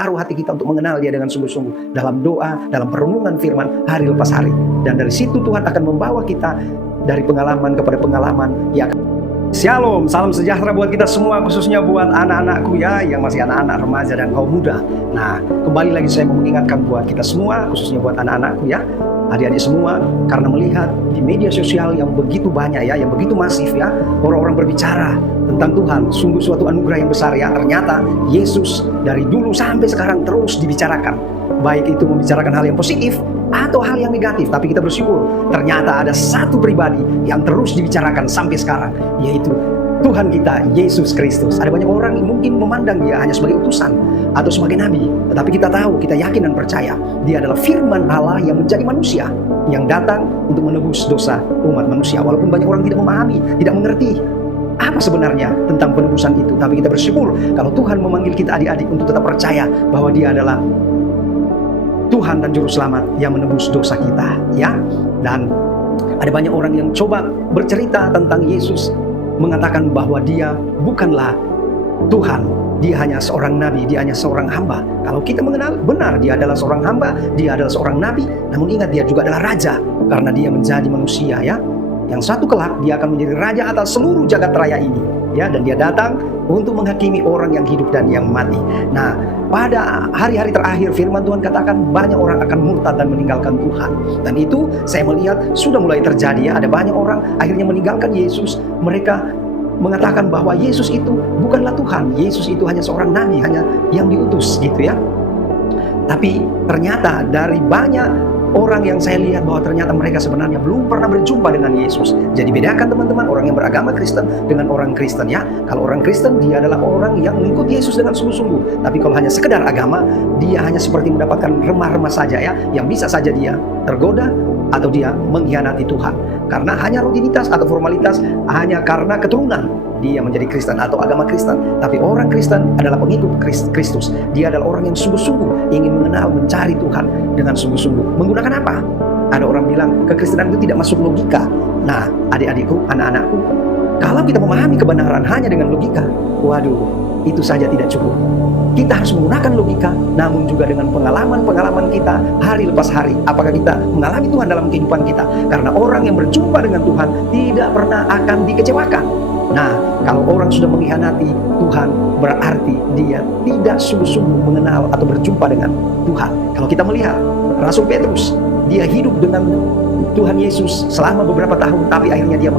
taruh hati kita untuk mengenal Dia dengan sungguh-sungguh dalam doa, dalam perenungan firman hari lepas hari. Dan dari situ Tuhan akan membawa kita dari pengalaman kepada pengalaman yang Shalom, salam sejahtera buat kita semua, khususnya buat anak-anakku ya, yang masih anak-anak, remaja, dan kaum muda. Nah, kembali lagi saya mau mengingatkan buat kita semua, khususnya buat anak-anakku ya, adik-adik semua, karena melihat di media sosial yang begitu banyak ya, yang begitu masif ya, orang-orang berbicara tentang Tuhan, sungguh suatu anugerah yang besar ya. Ternyata Yesus dari dulu sampai sekarang terus dibicarakan, baik itu membicarakan hal yang positif atau hal yang negatif. Tapi kita bersyukur ternyata ada satu pribadi yang terus dibicarakan sampai sekarang, yaitu Tuhan kita Yesus Kristus. Ada banyak orang yang mungkin memandang Dia hanya sebagai utusan atau sebagai nabi, tetapi kita tahu, kita yakin dan percaya Dia adalah firman Allah yang menjadi manusia, yang datang untuk menebus dosa umat manusia. Walaupun banyak orang tidak memahami, tidak mengerti apa sebenarnya tentang penebusan itu, tapi kita bersyukur kalau Tuhan memanggil kita adik-adik untuk tetap percaya bahwa Dia adalah Tuhan dan Juru Selamat yang menebus dosa kita ya. Dan ada banyak orang yang coba bercerita tentang Yesus, mengatakan bahwa Dia bukanlah Tuhan, Dia hanya seorang nabi, Dia hanya seorang hamba. Kalau kita mengenal benar Dia adalah seorang hamba, Dia adalah seorang nabi, namun ingat Dia juga adalah raja, karena Dia menjadi manusia ya, yang satu kelak Dia akan menjadi raja atas seluruh jagat raya ini ya. Dan Dia datang untuk menghakimi orang yang hidup dan yang mati. Nah, pada hari-hari terakhir firman Tuhan katakan banyak orang akan murtad dan meninggalkan Tuhan. Dan itu saya melihat sudah mulai terjadi ya. Ada banyak orang akhirnya meninggalkan Yesus. Mereka mengatakan bahwa Yesus itu bukanlah Tuhan, Yesus itu hanya seorang nabi, hanya yang diutus gitu ya. Tapi ternyata dari banyak orang yang saya lihat bahwa ternyata mereka sebenarnya belum pernah berjumpa dengan Yesus. Jadi bedakan teman-teman orang yang beragama Kristen dengan orang Kristen ya. Kalau orang Kristen dia adalah orang yang mengikuti Yesus dengan sungguh-sungguh. Tapi kalau hanya sekedar agama, dia hanya seperti mendapatkan remah-remah saja ya, yang bisa saja dia tergoda atau dia mengkhianati Tuhan. Karena hanya rutinitas atau formalitas, hanya karena keturunan dia menjadi Kristen atau agama Kristen. Tapi orang Kristen adalah pengikut Kristus. Dia adalah orang yang sungguh-sungguh ingin mengenal, mencari Tuhan dengan sungguh-sungguh. Menggunakan apa? Ada orang bilang kekristenan itu tidak masuk logika. Nah, adik-adikku, anak-anakku, kalau kita memahami kebenaran hanya dengan logika, waduh, itu saja tidak cukup. Kita harus menggunakan logika, namun juga dengan pengalaman-pengalaman kita hari lepas hari. Apakah kita mengalami Tuhan dalam kehidupan kita? Karena orang yang berjumpa dengan Tuhan tidak pernah akan dikecewakan. Nah, kalau orang sudah mengkhianati Tuhan, berarti dia tidak sungguh-sungguh mengenal atau berjumpa dengan Tuhan. Kalau kita melihat Rasul Petrus, dia hidup dengan Tuhan Yesus selama beberapa tahun, tapi akhirnya dia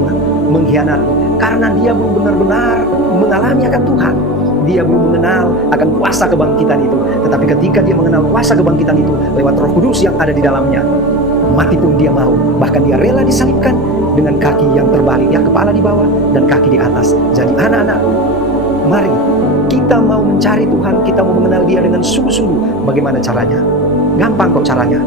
mengkhianati karena dia belum benar-benar mengalami akan Tuhan. Dia belum mengenal akan kuasa kebangkitan itu. Tetapi ketika dia mengenal kuasa kebangkitan itu lewat Roh Kudus yang ada di dalamnya, mati pun dia mau. Bahkan dia rela disalibkan dengan kaki yang terbalik, ya, kepala di bawah dan kaki di atas. Jadi anak-anak, mari kita mau mencari Tuhan, kita mau mengenal Dia dengan sungguh-sungguh. Bagaimana caranya? Gampang kok caranya.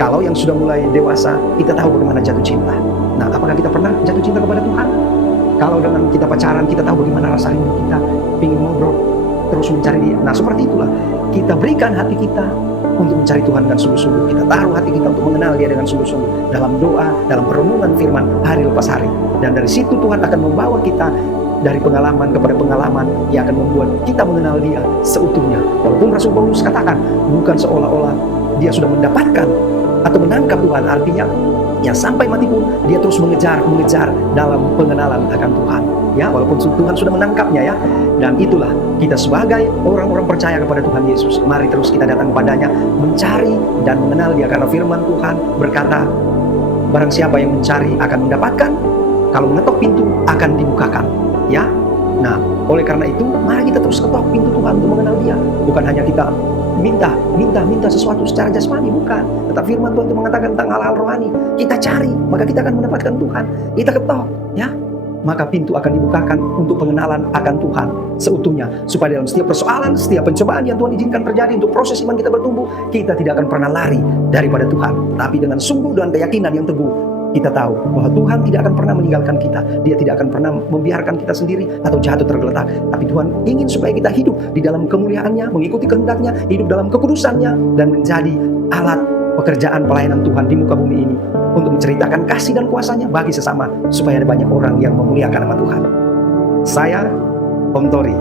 Kalau yang sudah mulai dewasa, kita tahu bagaimana jatuh cinta. Nah, apakah kita pernah jatuh cinta kepada Tuhan? Kalau dengan kita pacaran, kita tahu bagaimana rasa rindu kita, ingin ngobrol, terus mencari Dia. Nah, seperti itulah kita berikan hati kita untuk mencari Tuhan dengan sungguh-sungguh. Kita taruh hati kita untuk mengenal Dia dengan sungguh-sungguh dalam doa, dalam perenungan firman hari lepas hari. Dan dari situ Tuhan akan membawa kita dari pengalaman kepada pengalaman yang akan membuat kita mengenal Dia seutuhnya. Walaupun Rasul Paulus katakan bukan seolah-olah dia sudah mendapatkan atau menangkap Tuhan, artinya ya sampai mati pun dia terus mengejar dalam pengenalan akan Tuhan ya, walaupun Tuhan sudah menangkapnya ya. Dan itulah kita sebagai orang-orang percaya kepada Tuhan Yesus, mari terus kita datang kepadanya, mencari dan mengenal Dia, karena firman Tuhan berkata barang siapa yang mencari akan mendapatkan, kalau mengetok pintu akan dibukakan ya. Nah, oleh karena itu mari kita terus ketok pintu Tuhan untuk mengenal Dia. Bukan hanya kita minta sesuatu secara jasmani, bukan. Tetapi firman Tuhan itu mengatakan tentang hal-hal rohani. Kita cari, maka kita akan mendapatkan Tuhan. Kita ketok ya, maka pintu akan dibukakan untuk pengenalan akan Tuhan seutuhnya. Supaya dalam setiap persoalan, setiap pencobaan yang Tuhan izinkan terjadi untuk proses iman kita bertumbuh, kita tidak akan pernah lari daripada Tuhan. Tapi dengan sungguh dan keyakinan yang teguh, kita tahu bahwa Tuhan tidak akan pernah meninggalkan kita. Dia tidak akan pernah membiarkan kita sendiri atau jatuh tergeletak. Tapi Tuhan ingin supaya kita hidup di dalam kemuliaan-Nya, mengikuti kehendak-Nya, hidup dalam kekudusan-Nya, dan menjadi alat pekerjaan pelayanan Tuhan di muka bumi ini untuk menceritakan kasih dan kuasa-Nya bagi sesama, supaya ada banyak orang yang memuliakan nama Tuhan. Saya Om Tori.